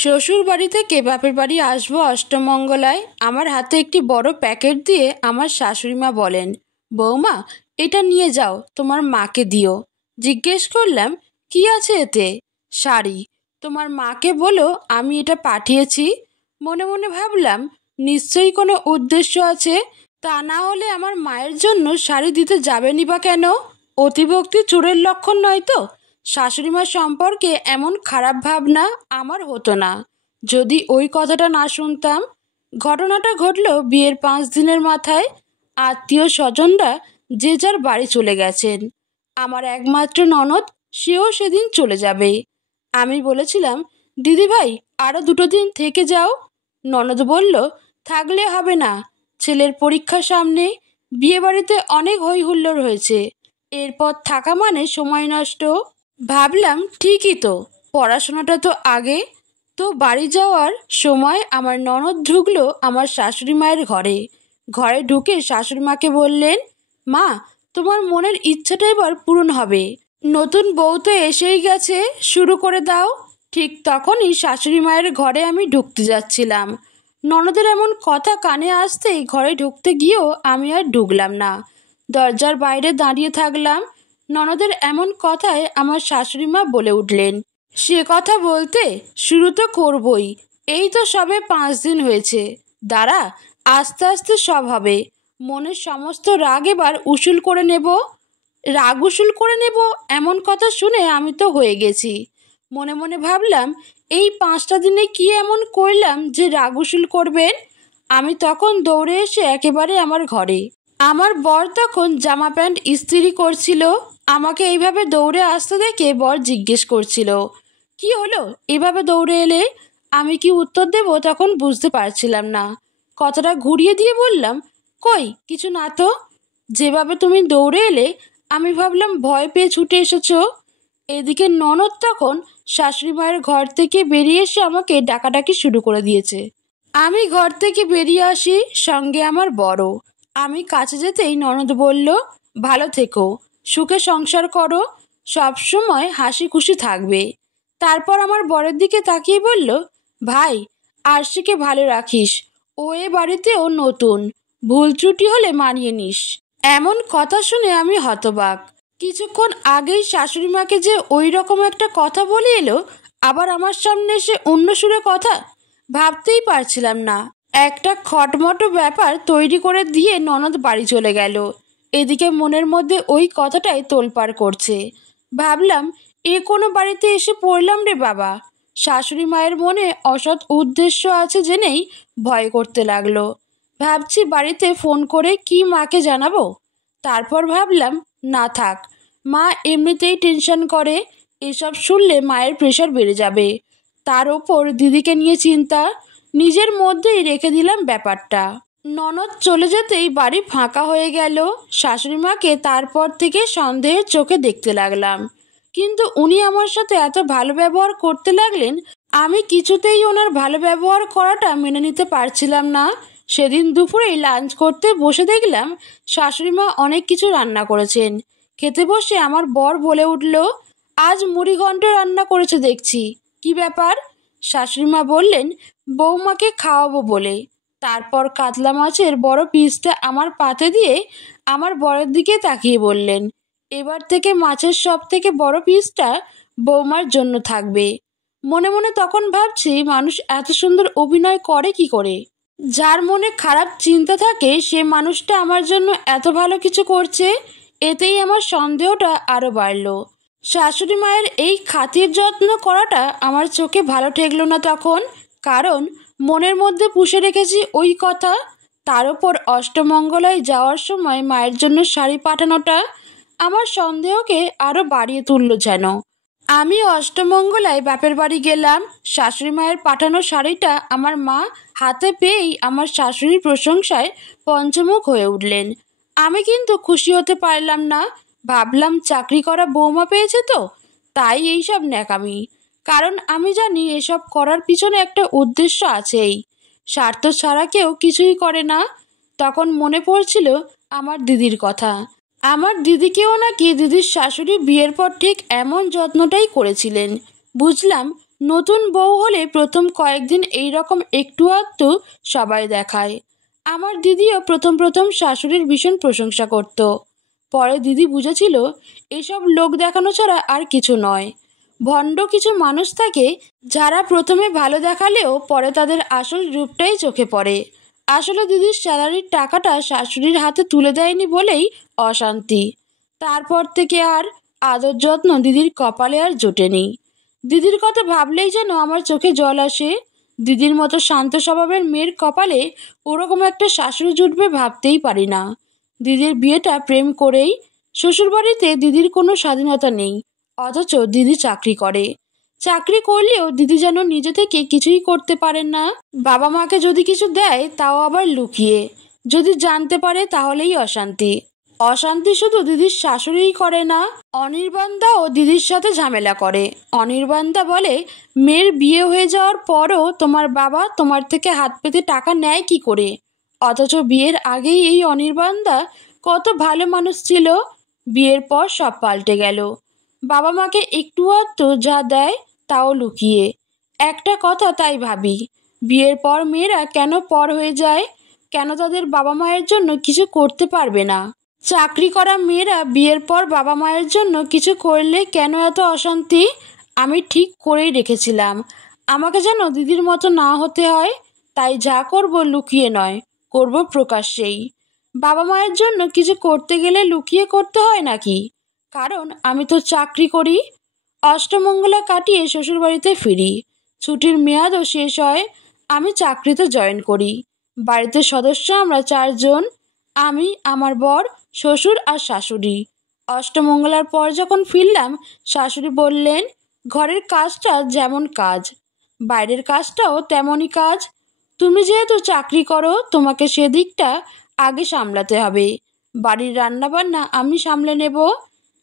শ্বশুর বাড়ি থেকে বাপের বাড়ি আসবো অষ্টমঙ্গলায় আমার হাতে একটি বড় প্যাকেট দিয়ে আমার শাশুড়িমা বলেন, বৌমা, এটা নিয়ে যাও, তোমার মাকে দিও। জিজ্ঞেস করলাম, কি আছে এতে? শাড়ি। তোমার মাকে বলো আমি এটা পাঠিয়েছি। মনে মনে ভাবলাম, নিশ্চয়ই কোনো উদ্দেশ্য আছে, তা না হলে আমার মায়ের জন্য শাড়ি দিতে যাবেনি বা কেন? অতিভক্তি চোরের লক্ষণ নয় তো? শাশুড়িমা সম্পর্কে এমন খারাপ ভাবনা আমার হতো না যদি ওই কথাটা না শুনতাম। ঘটনাটা ঘটল বিয়ের 5 দিনের মাথায়। আত্মীয় স্বজনরা যে যার বাড়ি চলে গেছেন। আমার একমাত্র ননদ, সেও সেদিন চলে যাবে। আমি বলেছিলাম, দিদিভাই, আরও 2 দিন থেকে যাও। ননদ বলল, থাকলে হবে না, ছেলের পরীক্ষা সামনে, বিয়ে বাড়িতে অনেক হই হুল্লোড় হয়েছে, এরপর থাকা মানে সময় নষ্ট। ভাবলাম, ঠিকই তো, পড়াশোনাটা তো আগে। তো বাড়ি যাওয়ার সময় আমার ননদ ঢুকলো আমার শাশুড়ি মায়ের ঘরে। ঘরে ঢুকে শাশুড়ি মাকে বললেন, মা, তোমার মনের ইচ্ছাটা এবার পূরণ হবে, নতুন বউ তো এসেই গেছে, শুরু করে দাও। ঠিক তখনই শাশুড়ি মায়ের ঘরে আমি ঢুকতে যাচ্ছিলাম। ননদের এমন কথা কানে আসতেই ঘরে ঢুকতে গিয়েও আমি আর ঢুকলাম না, দরজার বাইরে দাঁড়িয়ে থাকলাম। ননদের এমন কথায় আমার শাশুড়ি মা বলে উঠলেন, সে কথা বলতে শুরু তো করবই, এই তো সবে 5 দিন হয়েছে, দাঁড়া, আস্তে আস্তে সব হবে। মনের সমস্ত রাগ এবার উসুল করে নেব। রাগ উসুল করে নেব, এমন কথা শুনে আমি তো হয়ে গেছি। মনে মনে ভাবলাম, এই 5টা দিনে কি এমন করলাম যে রাগ উসুল করবেন? আমি তখন দৌড়ে এসে একেবারে আমার ঘরে। আমার বর তখন জামা প্যান্ট ইস্ত্রি করছিল। আমাকে এইভাবে দৌড়ে আসতে দেখে বর জিজ্ঞেস করছিল, কি হলো, এভাবে দৌড়ে এলে? আমি কি উত্তর দেব তখন বুঝতে পারছিলাম না। কথাটা ঘুরিয়ে দিয়ে বললাম, কই কিছু না তো। যেভাবে তুমি দৌড়ে এলে আমি ভাবলাম ভয় পেয়ে ছুটে এসেছো। এদিকে ননদ তখন শাশুড়ি মায়ের ঘর থেকে বেরিয়ে এসে আমাকে ডাকাডাকি শুরু করে দিয়েছে। আমি ঘর থেকে বেরিয়ে আসি, সঙ্গে আমার বড়। আমি কাছে যেতেই ননদ বলল, ভালো থেকো, সুখে সংসার করো, সব সময় হাসি খুশি থাকবে। তারপর আমার বরের দিকে তাকিয়ে বলল, ভাই, আরশিকে ভালো রাখিস, ও এ বাড়িতেও নতুন, ভুল ত্রুটি হলে মানিয়ে নিস। এমন কথা শুনে আমি হতবাক। কিছুক্ষণ আগেই শাশুড়ি মাকে যে ওই রকম একটা কথা বলে এলো, আবার আমার সামনে এসে অন্য সুরে কথা, ভাবতেই পারছিলাম না। একটা খটমটো ব্যাপার তৈরি করে দিয়ে ননদ বাড়ি চলে গেল। এদিকে মনের মধ্যে ওই কথাটাই তোলপাড় করছে। ভাবলাম, এ কোনো বাড়িতে এসে পড়লাম রে বাবা। শাশুড়ি মায়ের মনে অসৎ উদ্দেশ্য আছে জেনেই ভয় করতে লাগলো। ভাবছি বাড়িতে ফোন করে কি মাকে জানাবো। তারপর ভাবলাম, না থাক, মা এমনিতেই টেনশন করে, এসব শুনলে মায়ের প্রেশার বেড়ে যাবে। তার ওপর দিদিকে নিয়ে চিন্তা, নিজের মধ্যেই রেখে দিলাম ব্যাপারটা। ননদ চলে যেতেই বাড়ি ফাঁকা হয়ে গেল। শাশুড়ি মাকে তারপর থেকে সন্দেহের চোখে দেখতে লাগলাম। কিন্তু উনি আমার সাথে এত ভালো ব্যবহার করতে লাগলেন, আমি কিছুতেই ওনার ভালো ব্যবহার করাটা মেনে নিতে পারছিলাম না। সেদিন দুপুরেই লাঞ্চ করতে বসে দেখলাম শাশুড়ি মা অনেক কিছু রান্না করেছেন। খেতে বসে আমার বর বলে উঠল, আজ মুড়িঘণ্ট রান্না করেছে দেখছি, কি ব্যাপার? শাশুড়ি মা বললেন, বৌমাকে খাওয়াবো বলে। তারপর কাতলা মাছের বড় পিসটা আমার পাতে দিয়ে আমার বরের দিকে তাকিয়ে বললেন, এবার থেকে মাছের সব থেকে বড় পিসটা বৌমার জন্য থাকবে। মনে মনে তখন ভাবছি, মানুষ এত সুন্দর অভিনয় করে কি করে? যার মনে খারাপ চিন্তা থাকে সে মানুষটা আমার জন্য এত ভালো কিছু করছে, এতেই আমার সন্দেহটা আরও বাড়ল। শাশুড়ি মায়ের এই খাতির যত্ন করাটা আমার চোখে ভালো ঠেকল না তখন, কারণ মনের মধ্যে পুষে রেখেছি ওই কথা। তার ওপর অষ্টমঙ্গলায় যাওয়ার সময় মায়ের জন্য শাড়ি পাঠানোটা আমার সন্দেহকে আরও বাড়িয়ে তুলল যেন। আমি অষ্টমঙ্গলায় বাপের বাড়ি গেলাম। শাশুড়ি মায়ের পাঠানো শাড়িটা আমার মা হাতে পেয়েই আমার শাশুড়ির প্রশংসায় পঞ্চমুখ হয়ে উঠলেন। আমি কিন্তু খুশি হতে পারলাম না। ভাবলাম, চাকরি করা বৌমা পেয়েছে তো, তাই এইসব ন্যাকামি। কারণ আমি জানি এসব করার পিছনে একটা উদ্দেশ্য আছেই, স্বার্থ ছাড়া কেউ কিছুই করে না। তখন মনে পড়ছিল আমার দিদির কথা। আমার দিদিকেও নাকি দিদির শাশুড়ি বিয়ের পর ঠিক এমন যত্নটাই করেছিলেন। বুঝলাম নতুন বউ হলে প্রথম কয়েকদিন এই রকম একটু আধটু সবাই দেখায়। আমার দিদিও প্রথম প্রথম শাশুড়ির ভীষণ প্রশংসা করত। পরে দিদি বুঝেছিল এসব লোক দেখানো ছাড়া আর কিছু নয়। ভণ্ড কিছু মানুষ থাকে যারা প্রথমে ভালো দেখালেও পরে তাদের আসল রূপটাই চোখে পড়ে। আসলে দিদির স্যালারির টাকাটা শাশুড়ির হাতে তুলে দেয়নি বলেই অশান্তি। তারপর থেকে আর আদর যত্ন দিদির কপালে আর জোটেনি। দিদির কথা ভাবলেই যেন আমার চোখে জল আসে। দিদির মতো শান্ত স্বভাবের মেয়ের কপালে ওরকম একটা শাশুড়ি জুটবে ভাবতেই পারি না। দিদির বিয়েটা প্রেম করেই। শ্বশুরবাড়িতে দিদির কোনো স্বাধীনতা নেই, অথচ দিদি চাকরি করে। চাকরি করলেও দিদি যেন নিজে থেকে কিছুই করতে পারেন না। বাবা মাকে যদি কিছু দেয় তাও আবার লুকিয়ে, যদি জানতে পারে তাহলেই অশান্তি। অশান্তি শুধু দিদির শাশুড়িই করে না, অনির্বাণদাও দিদির সাথে ঝামেলা করে। অনির্বাণদা বলে, মেয়ের বিয়ে হয়ে যাওয়ার পরও তোমার বাবা তোমার থেকে হাত পেতে টাকা নেয় কি করে? অথচ বিয়ের আগেই এই অনির্বাণদা কত ভালো মানুষ ছিল। বিয়ের পর সব পাল্টে গেল। বাবা মাকে একটু আধটু যা দেয় তাও লুকিয়ে। একটা কথা তাই ভাবি, বিয়ের পর মেয়েরা কেন পর হয়ে যায়? কেন তাদের বাবা মায়ের জন্য কিছু করতে পারবে না? চাকরি করা মেয়েরা বিয়ের পর বাবা মায়ের জন্য কিছু করলে কেন এত অশান্তি? আমি ঠিক করেই রেখেছিলাম আমাকে যেন দিদির মতো না হতে হয়। তাই যা করব লুকিয়ে নয়, করব প্রকাশ্যেই। বাবা মায়ের জন্য কিছু করতে গেলে লুকিয়ে করতে হয় নাকি? কারণ আমি তো চাকরি করি। অষ্টমঙ্গলা কাটিয়ে শ্বশুরবাড়িতে ফিরি। ছুটির মেয়াদও শেষ হয়। আমি চাকরিতে জয়েন করি। বাড়িতে সদস্য আমরা 4 জন, আমি, আমার বর, শ্বশুর আর শাশুড়ি। অষ্টমঙ্গলার পর যখন ফিরলাম, শাশুড়ি বললেন, ঘরের কাজটা যেমন কাজ, বাইরের কাজটাও তেমনই কাজ। তুমি যেহেতু চাকরি করো, তোমাকে সেদিকটা আগে সামলাতে হবে। বাড়ির রান্নাবান্না আমি সামলে নেব।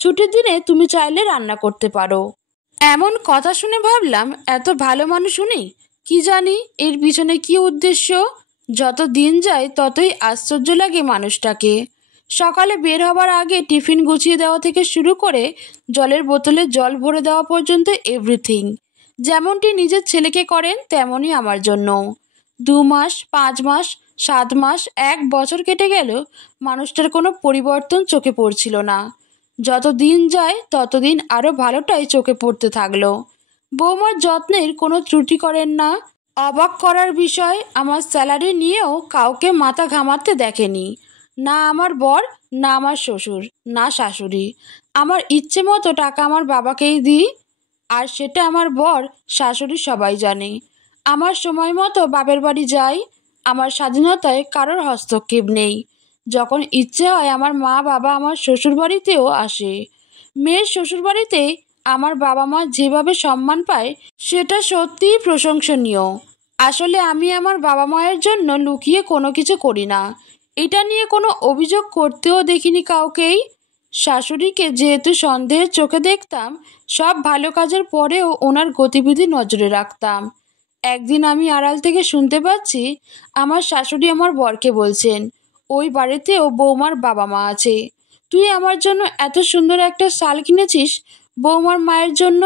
ছুটির দিনে তুমি চাইলে রান্না করতে পারো। এমন কথা শুনে ভাবলাম, এত ভালো মানুষ উনি। কি জানি এর পিছনে কি উদ্দেশ্য। যত দিন যায় ততই আশ্চর্য লাগে মানুষটাকে। সকালে বের হবার আগে টিফিন গুছিয়ে দেওয়া থেকে শুরু করে জলের বোতলে জল ভরে দেওয়া পর্যন্ত এভরিথিং। যেমনটি নিজের ছেলেকে করেন তেমনই আমার জন্য। 2 মাস, 5 মাস, 7 মাস, 1 বছর কেটে গেল, মানুষটার কোনো পরিবর্তন চোখে পড়ছিল না। যত দিন যায় ততদিন আরও ভালোটাই চোখে পড়তে থাকলো। বৌমার যত্নের কোনো ত্রুটি করেন না। অবাক করার বিষয়, আমার স্যালারি নিয়েও কাউকে মাথা ঘামাতে দেখেনি। না আমার বর, না আমার শ্বশুর, না শাশুড়ি। আমার ইচ্ছে মতো টাকা আমার বাবাকেই দিই, আর সেটা আমার বর, শাশুড়ি সবাই জানে। আমার সময় মতো বাপের বাড়ি যাই। আমার স্বাধীনতায় কারোর হস্তক্ষেপ নেই। যখন ইচ্ছে হয় আমার মা বাবা আমার শ্বশুরবাড়িতেও আসে। মেয়ের শ্বশুরবাড়িতে আমার বাবা মা যেভাবে সম্মান পায় সেটা সত্যিই প্রশংসনীয়। আসলে আমি আমার বাবা মায়ের জন্য লুকিয়ে কোনো কিছু করি না। এটা নিয়ে কোনো অভিযোগ করতেও দেখিনি কাউকেই। শাশুড়িকে যেহেতু সন্দেহের চোখে দেখতাম, সব ভালো কাজের পরেও ওনার গতিবিধি নজরে রাখতাম। একদিন আমি আড়াল থেকে শুনতে পাচ্ছি আমার শাশুড়ি আমার বরকে বলছেন, ওই বাড়িতেও বৌমার বাবা মা আছে। তুই আমার জন্য এত সুন্দর একটা শাল কিনেছিস বৌমার মায়ের জন্য।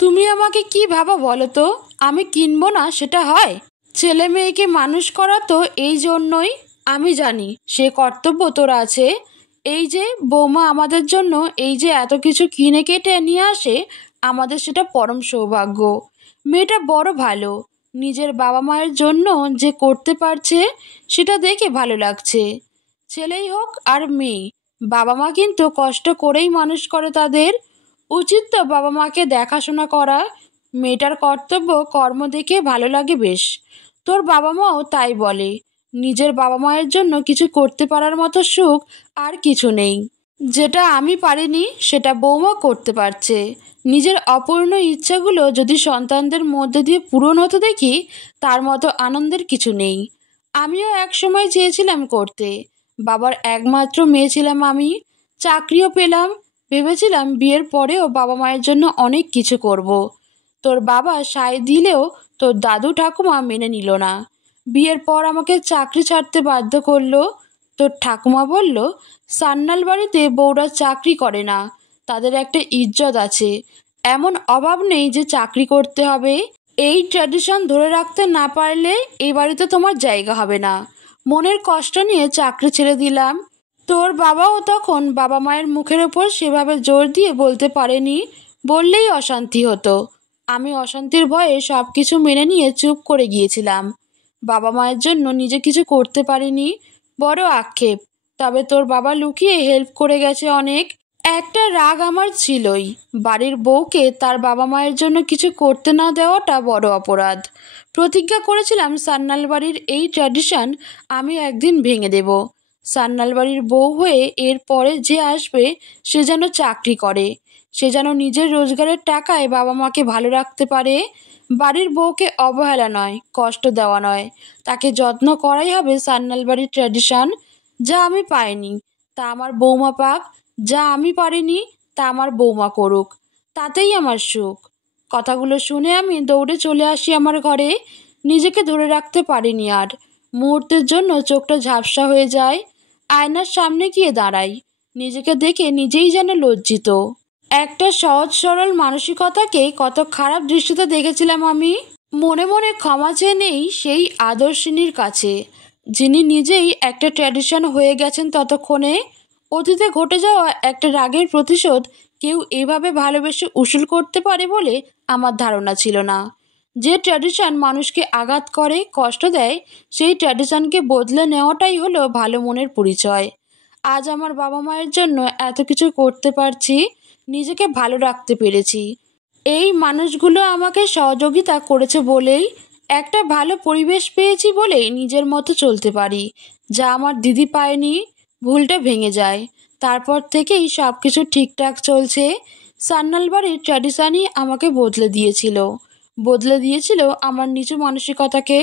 তুমি আমাকে কি ভাবা বলো তো? আমি কিনবো না সেটা হয়? ছেলে মেয়েকে মানুষ করা তো এই জন্যই। আমি জানি সে কর্তব্য তোর আছে। এই যে বৌমা আমাদের জন্য এই যে এত কিছু কিনে কেটে নিয়ে আসে, আমাদের সেটা পরম সৌভাগ্য। মেয়েটা বড় ভালো, নিজের বাবা মায়ের জন্য যে করতে পারছে সেটা দেখে ভালো লাগছে। ছেলেই হোক আর মেয়ে, বাবা মা কিন্তু কষ্ট করেই মানুষ করে তাদের। উচিত তো বাবা মাকে দেখাশোনা করা। মেয়েটার কর্তব্য কর্ম দেখে ভালো লাগে বেশ। তোর বাবা মাও তাই বলে। নিজের বাবা মায়ের জন্য কিছু করতে পারার মতো সুখ আর কিছু নেই। যেটা আমি পারিনি সেটা বৌমা করতে পারছে। নিজের অপূর্ণ ইচ্ছাগুলো যদি সন্তানদের মধ্যে দিয়ে পূরণ হতে দেখি, তার মতো আনন্দের কিছু নেই। আমিও এক সময় চেয়েছিলাম করতে। বাবার একমাত্র মেয়ে ছিলাম আমি। চাকরিও পেলাম। ভেবেছিলাম বিয়ের পরেও বাবা মায়ের জন্য অনেক কিছু করব। তোর বাবা সায় দিলেও তোর দাদু ঠাকুমা মেনে নিল না। বিয়ের পর আমাকে চাকরি ছাড়তে বাধ্য করলো। তোর ঠাকুমা বলল, সান্নাল বাড়িতে বউরা চাকরি করে না, তাদের একটা ইজ্জত আছে। এমন অভাব নেই যে চাকরি করতে হবে। এই ট্র্যাডিশন ধরে রাখতে না পারলে এই বাড়িতে তোমার জায়গা হবে না। মনের কষ্ট নিয়ে চাকরি ছেড়ে দিলাম। তোর বাবাও তখন বাবা মায়ের মুখের ওপর সেভাবে জোর দিয়ে বলতে পারেনি, বললেই অশান্তি হতো। আমি অশান্তির ভয়ে সব কিছু মেনে নিয়ে চুপ করে গিয়েছিলাম। বাবা মায়ের জন্য নিজে কিছু করতে পারিনি, বড় আক্ষেপ। তবে তোর বাবা লুকিয়ে হেল্প করে গেছে অনেক। একটা রাগ আমার ছিলই, বাড়ির বউকে তার বাবা মায়ের জন্য কিছু করতে না দেওয়াটা বড় অপরাধ। প্রতিজ্ঞা করেছিলাম সান্যাল বাড়ির এই ট্র্যাডিশন আমি একদিন ভেঙে দেব। সান্যাল বাড়ির বউ হয়ে এর পরে যে আসবে সে যেন চাকরি করে, সে যেন নিজের রোজগারের টাকায় বাবা মাকে ভালো রাখতে পারে। বাড়ির বউকে অবহেলা নয়, কষ্ট দেওয়া নয়, তাকে যত্ন করাই হবে সান্যাল বাড়ির ট্র্যাডিশন। যা আমি পাইনি তা আমার বৌমা পাক, যা আমি পারিনি তা আমার বৌমা করুক, তাতেই আমার সুখ। কথাগুলো শুনে আমি দৌড়ে চলে আসি আমার ঘরে। নিজেকে ধরে রাখতে পারিনি আর। মুহূর্তের জন্য চোখটা ঝাপসা হয়ে যায়। আয়নার সামনে গিয়ে দাঁড়াই। নিজেকে দেখে নিজেই যেন লজ্জিত। একটা সহজ সরল মানসিকতাকে কত খারাপ দৃষ্টিতে দেখেছিলাম আমি। মনে মনে ক্ষমা চেয়ে নেই সেই আদর্শিনীর কাছে, যিনি নিজেই একটা ট্র্যাডিশন হয়ে গেছেন ততক্ষণে। অতীতে ঘটে যাওয়া একটা রাগের প্রতিশোধ কেউ এভাবে ভালোবেসে উসুল করতে পারে বলে আমার ধারণা ছিল না। যে ট্র্যাডিশন মানুষকে আঘাত করে, কষ্ট দেয়, সেই ট্র্যাডিশনকে বদলে নেওয়াটাই হলো ভালো মনের পরিচয়। আজ আমার বাবা মায়ের জন্য এত কিছু করতে পারছি, নিজেকে ভালো রাখতে পেরেছি। এই মানুষগুলো আমাকে সহযোগিতা করেছে বলেই, একটা ভালো পরিবেশ পেয়েছি বলেই নিজের মতো চলতে পারি, যা আমার দিদি পায়নি। ভুলটা ভেঙে যায়, তারপর থেকেই সব কিছু ঠিকঠাক চলছে। সান্যাল বাড়ির ট্র্যাডিশনই আমাকে বদলে দিয়েছিল আমার নিচু মানসিকতাকে।